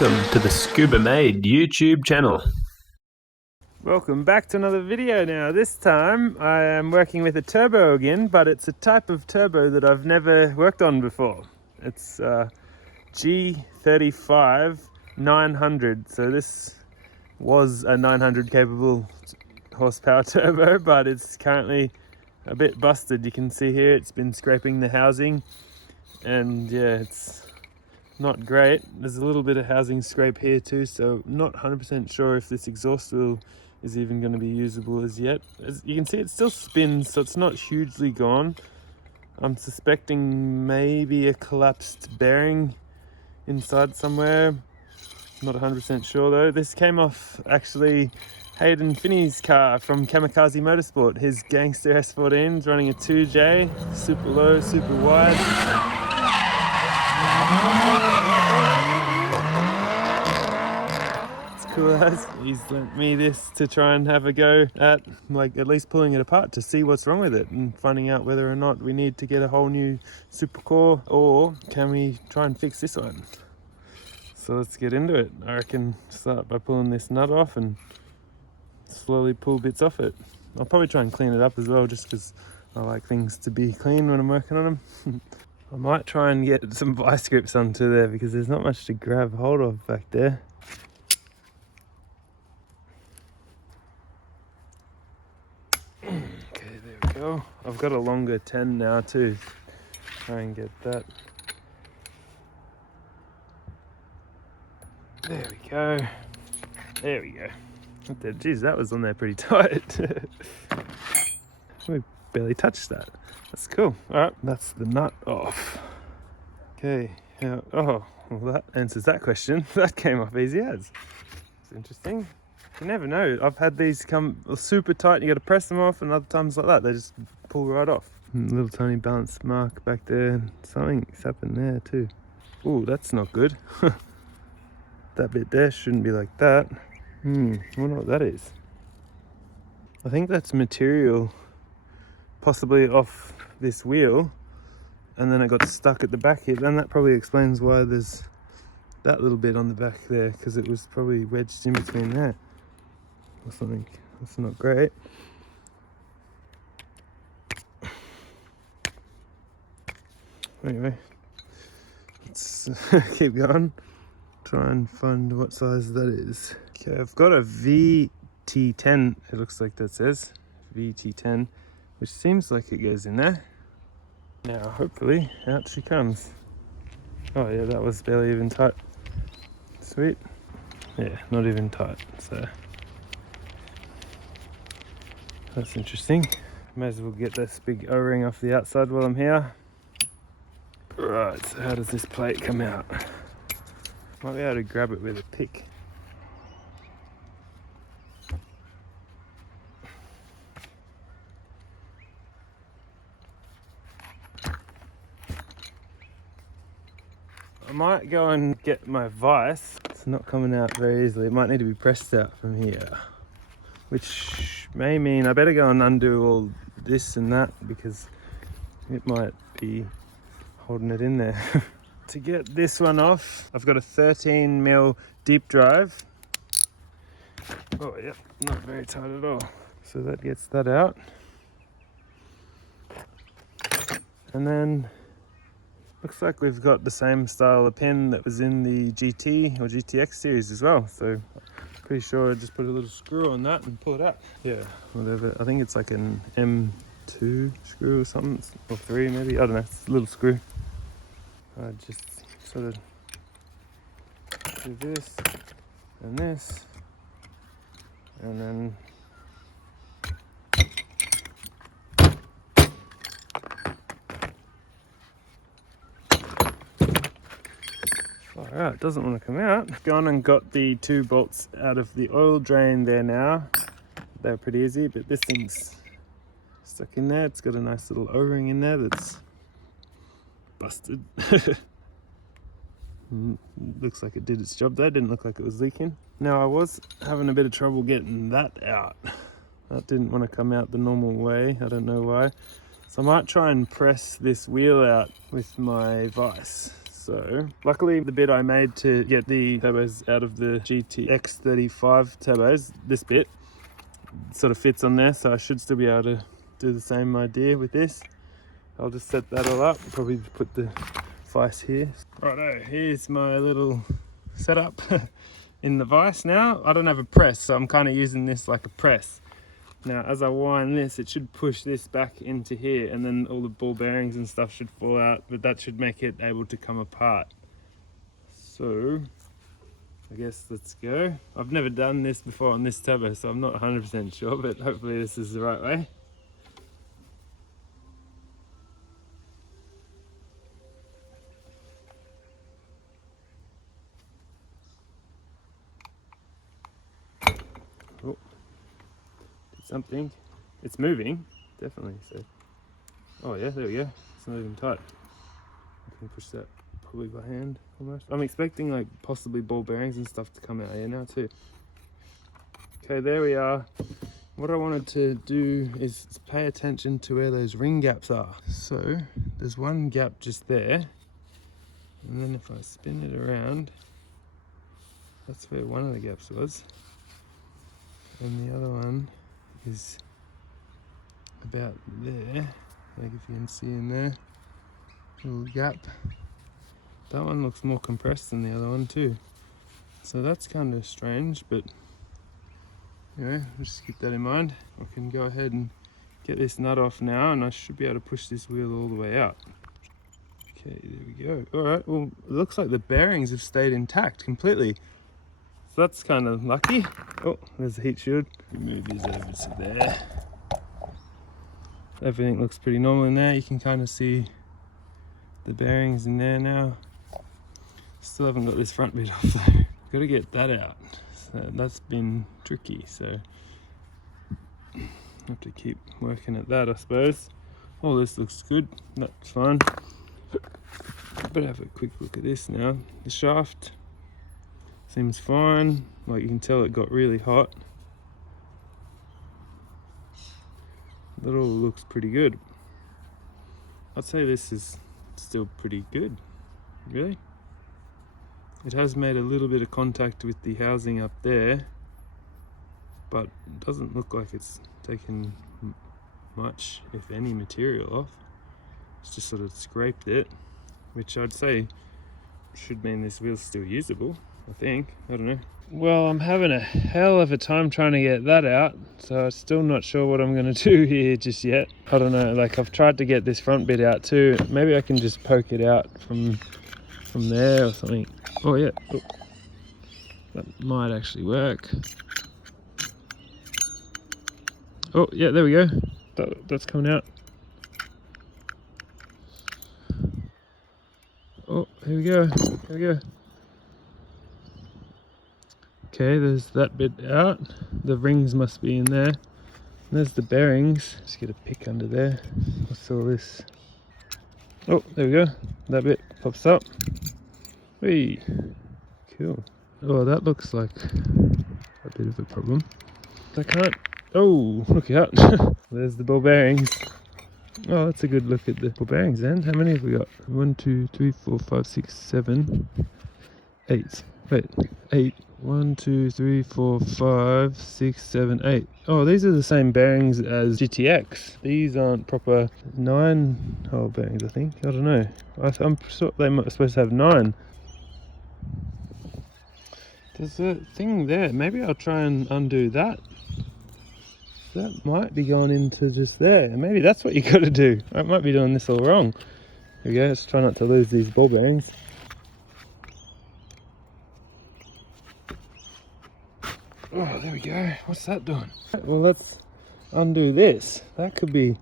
Welcome to the Scuba Made YouTube channel. Welcome back to another video. Now this time I am working with a turbo again, but it's a type of turbo that I've never worked on before. It's G35-900. So this was a 900 capable horsepower turbo, but it's currently a bit busted. You can see here it's been scraping the housing, and yeah, it's not great. There's a little bit of housing scrape here too, so not 100% sure if this exhaust wheel is even going to be usable as yet. As you can see, it still spins, so it's not hugely gone. I'm suspecting maybe a collapsed bearing inside somewhere. Not 100% sure though. This came off actually Hayden Finney's car from Kamikaze Motorsport. His Gangster S14's running a 2J, super low, super wide. He's lent me this to try and have a go at, like, at least pulling it apart to see what's wrong with it and finding out whether or not we need to get a whole new supercore, or can we try and fix this one. So let's get into it. I reckon start by pulling this nut off and slowly pull bits off it. I'll probably try and clean it up as well, just because I like things to be clean when I'm working on them. I might try and get some vice grips onto there because there's not much to grab hold of back there. Okay, there we go. I've got a longer 10 now too. Try and get that. There we go. There we go. Geez, that was on there pretty tight. We barely touched that. That's cool. Alright, that's the nut off. Okay, oh, well, that answers that question. That came off easy as. It's interesting. You never know. I've had these come super tight and you got to press them off, and other times like that they just pull right off. Little tiny balance mark back there. Something's happened there too. Oh, that's not good. That bit there shouldn't be like that. I wonder what that is. I think that's material possibly off this wheel, and then it got stuck at the back here. Then that probably explains why there's that little bit on the back there, because it was probably wedged in between there or something. That's not great. Anyway, let's keep going. Try and find what size that is. Okay, I've got a VT10, it looks like that says VT10, which seems like it goes in there. Now hopefully out she comes. Oh yeah, that was barely even tight. Sweet. Yeah, not even tight, so that's interesting. May as well get this big O-ring off the outside while I'm here. Right, so how does this plate come out? Might be able to grab it with a pick. I might go and get my vise. It's not coming out very easily. It might need to be pressed out from here, which may mean I better go and undo all this and that, because it might be holding it in there. To get this one off, I've got a 13mm deep drive. Oh yep, not very tight at all. So that gets that out. And then looks like we've got the same style of pin that was in the GT or GTX series as well. So pretty sure I just put a little screw on that and pull it out. Yeah, whatever. I think it's like an M2 screw or something, or 3 maybe. I don't know. It's a little screw. I just sort of do this and this, and then alright, it doesn't want to come out. I've gone and got the 2 bolts out of the oil drain there now. They're pretty easy, but this thing's stuck in there. It's got a nice little O-ring in there that's busted. Looks like it did its job though. Didn't look like it was leaking. Now I was having a bit of trouble getting that out. That didn't want to come out the normal way. I don't know why. So I might try and press this wheel out with my vise. So, luckily the bit I made to get the turbos out of the G35 turbos, this bit, sort of fits on there, so I should still be able to do the same idea with this. I'll just set that all up, probably put the vise here. Righto, here's my little setup in the vise now. I don't have a press, so I'm kind of using this like a press. Now as I wind this, it should push this back into here, and then all the ball bearings and stuff should fall out, but that should make it able to come apart. So I guess let's go. I've never done this before on this turbo, so I'm not 100% sure, but hopefully this is the right way. Oh, did something. It's moving, definitely. So, oh yeah, there we go. It's not even tight. I can push that probably by hand almost. I'm expecting like possibly ball bearings and stuff to come out here now too. Okay, there we are. What I wanted to do is pay attention to where those ring gaps are. So there's one gap just there, and then if I spin it around, that's where one of the gaps was, and the other one is about there, like if you can see in there, little gap. That one looks more compressed than the other one too, so that's kind of strange, but anyway, just keep that in mind. I can go ahead and get this nut off now, and I should be able to push this wheel all the way out. Okay, there we go. Alright, well it looks like the bearings have stayed intact completely, so that's kind of lucky. Oh, there's the heat shield. Move these over to there. Everything looks pretty normal in there. You can kind of see the bearings in there now. Still haven't got this front bit off though. Got to get that out. So that's been tricky, so have to keep working at that, I suppose. Oh, this looks good. That's fine. Better have a quick look at this now. The shaft seems fine. Like you can tell, it got really hot. That all looks pretty good. I'd say this is still pretty good, really. It has made a little bit of contact with the housing up there, but it doesn't look like it's taken much, if any, material off. It's just sort of scraped it, which I'd say should mean this wheel's still usable, I think. I don't know. Well, I'm having a hell of a time trying to get that out, so I'm still not sure what I'm going to do here just yet. I don't know, like I've tried to get this front bit out too. Maybe I can just poke it out from there or something. Oh yeah, oh, that might actually work. Oh yeah, there we go. That's coming out. Oh, here we go. Here we go. Okay, there's that bit out. The rings must be in there. And there's the bearings. Just get a pick under there. What's all this? Oh, there we go. That bit pops up. Whee! Cool. Oh, that looks like a bit of a problem. I can't. Oh, look out. There's the ball bearings. Oh, that's a good look at the ball bearings then. How many have we got? 1, 2, 3, 4, 5, 6, 7, 8. Wait, 8. 1, 2, 3, 4, 5, 6, 7, 8. Oh, these are the same bearings as GTX. These aren't proper 9-hole bearings, I think. I don't know. I'm sure they might supposed to have 9. There's a thing there. Maybe I'll try and undo that. That might be going into just there. Maybe that's what you got to do. I might be doing this all wrong. Here we go. Let's try not to lose these ball bearings. Oh, there we go. What's that doing? Well, let's undo this. That could be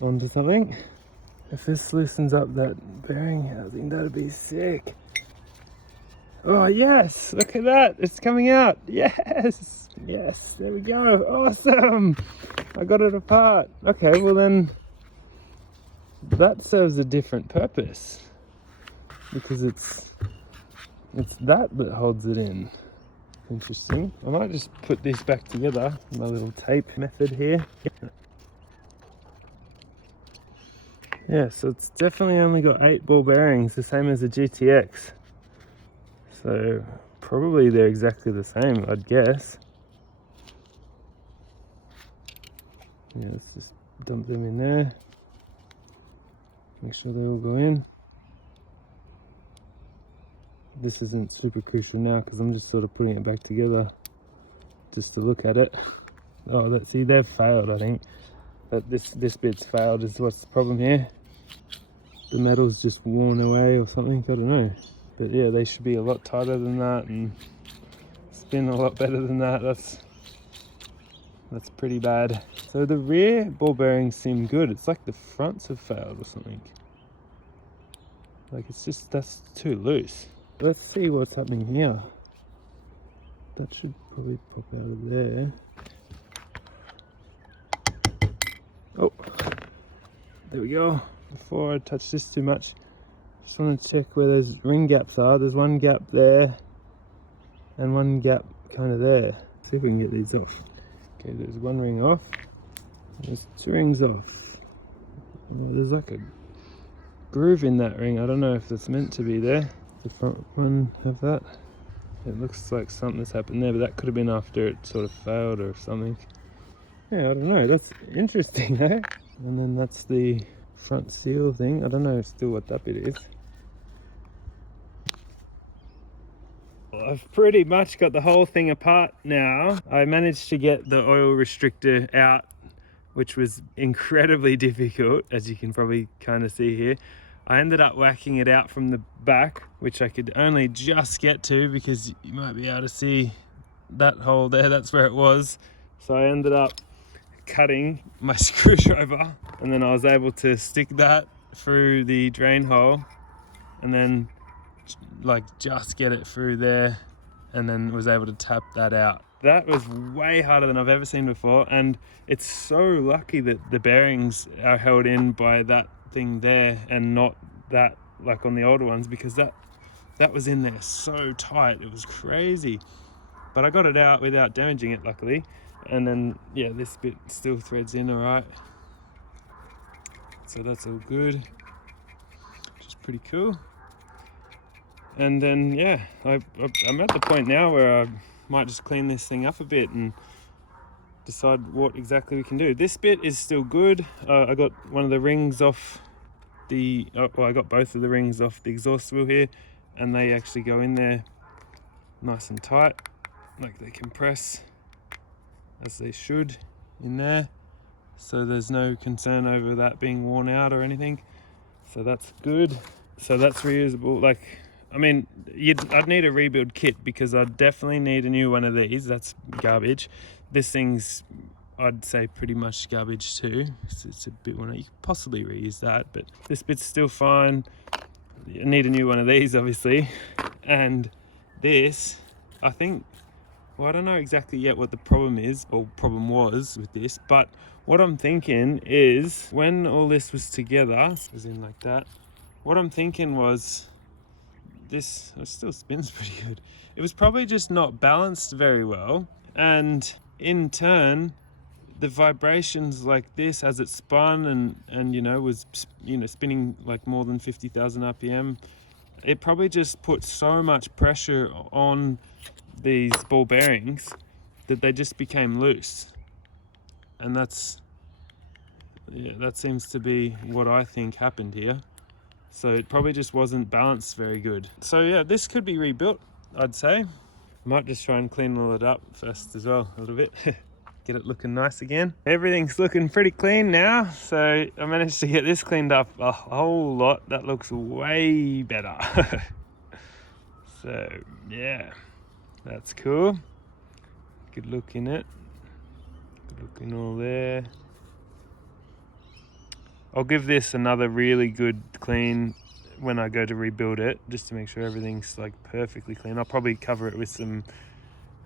onto something. If this loosens up that bearing housing, that'd be sick. Oh yes, look at that, it's coming out. Yes, yes, there we go. Awesome, I got it apart. Okay, well then that serves a different purpose, because it's that holds it in. Interesting. I might just put this back together, my little tape method here. Yeah, so it's definitely only got 8 ball bearings, the same as the GTX. So probably they're exactly the same, I'd guess. Yeah, let's just dump them in there. Make sure they all go in. This isn't super crucial now because I'm just sort of putting it back together just to look at it. Oh, see, they've failed, I think. But this bit's failed is what's the problem here. The metal's just worn away or something, I don't know. But yeah, they should be a lot tighter than that and spin a lot better than that. That's pretty bad. So the rear ball bearings seem good. It's like the fronts have failed or something. Like it's just, that's too loose. Let's see what's happening here. That should probably pop out of there. Oh, there we go. Before I touch this too much, just want to check where those ring gaps are. There's one gap there and one gap kind of there. See if we can get these off. Okay, there's one ring off. There's 2 rings off. Oh, there's like a groove in that ring. I don't know if that's meant to be there. The front one have that. It looks like something's happened there, but that could have been after it sort of failed or something. Yeah, I don't know. That's interesting, eh? And then that's the front seal thing. I don't know still what that bit is. I've pretty much got the whole thing apart now. I managed to get the oil restrictor out, which was incredibly difficult, as you can probably kind of see here. I ended up whacking it out from the back, which I could only just get to because you might be able to see that hole there. That's where it was. So I ended up cutting my screwdriver and then I was able to stick that through the drain hole and then like just get it through there and then was able to tap that out. That was way harder than I've ever seen before, and it's so lucky that the bearings are held in by that thing there and not that like on the older ones, because that was in there so tight. It was crazy, but I got it out without damaging it, luckily. And then yeah, this bit still threads in all right, so that's all good, which is pretty cool. And then yeah, I'm at the point now where I might just clean this thing up a bit and decide what exactly we can do. This bit is still good. I got one of the rings off I got both of the rings off the exhaust wheel here, and they actually go in there nice and tight, like they compress as they should in there, so there's no concern over that being worn out or anything, so that's good. So that's reusable. Like, I mean, I'd need a rebuild kit because I'd definitely need a new one of these. That's garbage. This thing's, I'd say, pretty much garbage too. It's a bit one, you could possibly reuse that, but this bit's still fine. I need a new one of these, obviously. And this, I think, well, I don't know exactly yet what the problem is or problem was with this, but what I'm thinking is when all this was together, as in like that, what I'm thinking was this, it still spins pretty good. It was probably just not balanced very well, and in turn the vibrations like this as it spun and you know was spinning like more than 50,000 RPM, it probably just put so much pressure on these ball bearings that they just became loose, and that seems to be what I think happened here. So it probably just wasn't balanced very good. So yeah, this could be rebuilt, I'd say. Might just try and clean all it up first as well, a little bit. Get it looking nice again. Everything's looking pretty clean now, so I managed to get this cleaned up a whole lot. That looks way better. So yeah, that's cool. Good look in it. Good look in all there. I'll give this another really good clean when I go to rebuild it, just to make sure everything's like perfectly clean. I'll probably cover it with some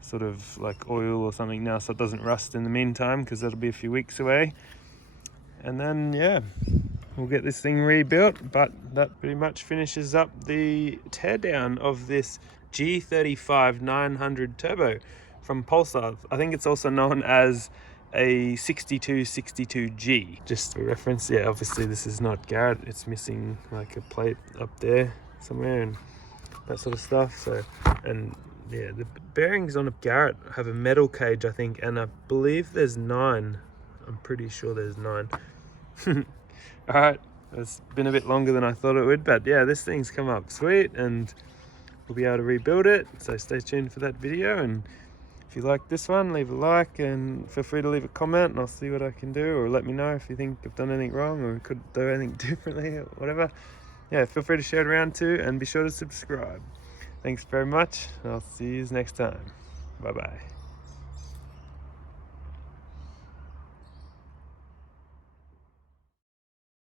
sort of like oil or something now so it doesn't rust in the meantime, because that'll be a few weeks away. And then yeah, we'll get this thing rebuilt. But that pretty much finishes up the teardown of this G35-900 turbo from Pulsar. I think it's also known as a 6262G. Just for reference, yeah, obviously this is not Garrett, it's missing like a plate up there somewhere and that sort of stuff. So, and yeah, the bearings on a Garrett have a metal cage, I think, and I believe there's 9. I'm pretty sure there's 9. Alright, it's been a bit longer than I thought it would, but yeah, this thing's come up sweet and we'll be able to rebuild it. So stay tuned for that video, and if you like this one, leave a like and feel free to leave a comment and I'll see what I can do, or let me know if you think I've done anything wrong or could do anything differently or whatever. Yeah, feel free to share it around too, and be sure to subscribe. Thanks very much. I'll see you next time. Bye bye.